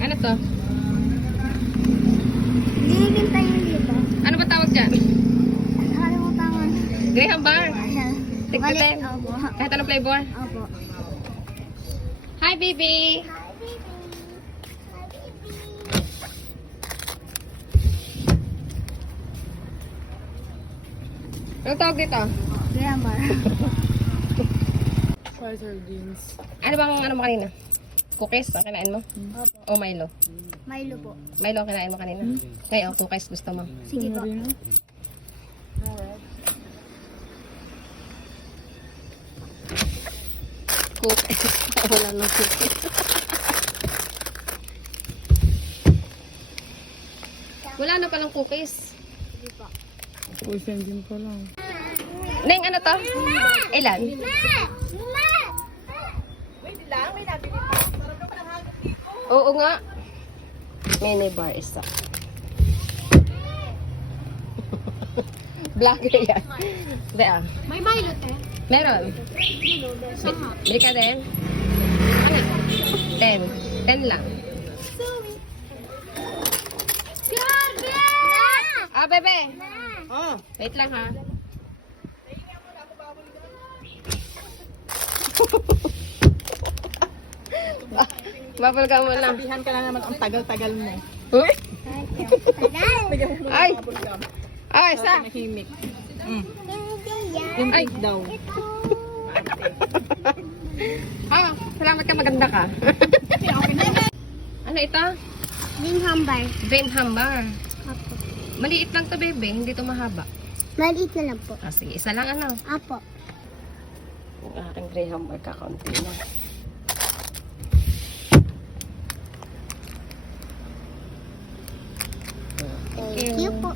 Ano to? Binibinta yun dito. Ano ba tawag dyan? Nakalimutan ko na. Graham bar. Tignan Mali. din. Opo. Kahit anong flavor. Opo. Hi, baby! Ano tawag dito? Grammar. Fried sardines. Ano bang ano mo kanina? Cookies ang kinain mo? Opo. O Milo? Milo po. Milo ang kinain mo kanina? Ngayon, cookies gusto mo. Sige po. Cookies. Wala nang cookies. Wala na palang cookies. Sige po. Poison din pa lang. Neng, ano to? Ilan? Oo nga. Mini bar isa. Vlogger yan. Hindi ah. May Milo te. Meron. Bili ka din? Ano? 10. 10 lang. Grabe! Ah, bebe. Ah! Wait lang ha. Babal ka mo lang. Sabihan ka na naman ang tagal-tagal mo. Uy! Tagal. Ay! Ay, sa! Nahimik. Hindi yan. Yung Ay. cake daw. Ah, salamat ka, maganda ka. Ano ito? Din hambar. Dream hambar. Apo. Maliit lang to, bebe. Hindi to mahaba. Maliit na lang po. Ah, sige. Isa lang ano. Apo. Yung aking dream hambar kakaunti na. Thank you po.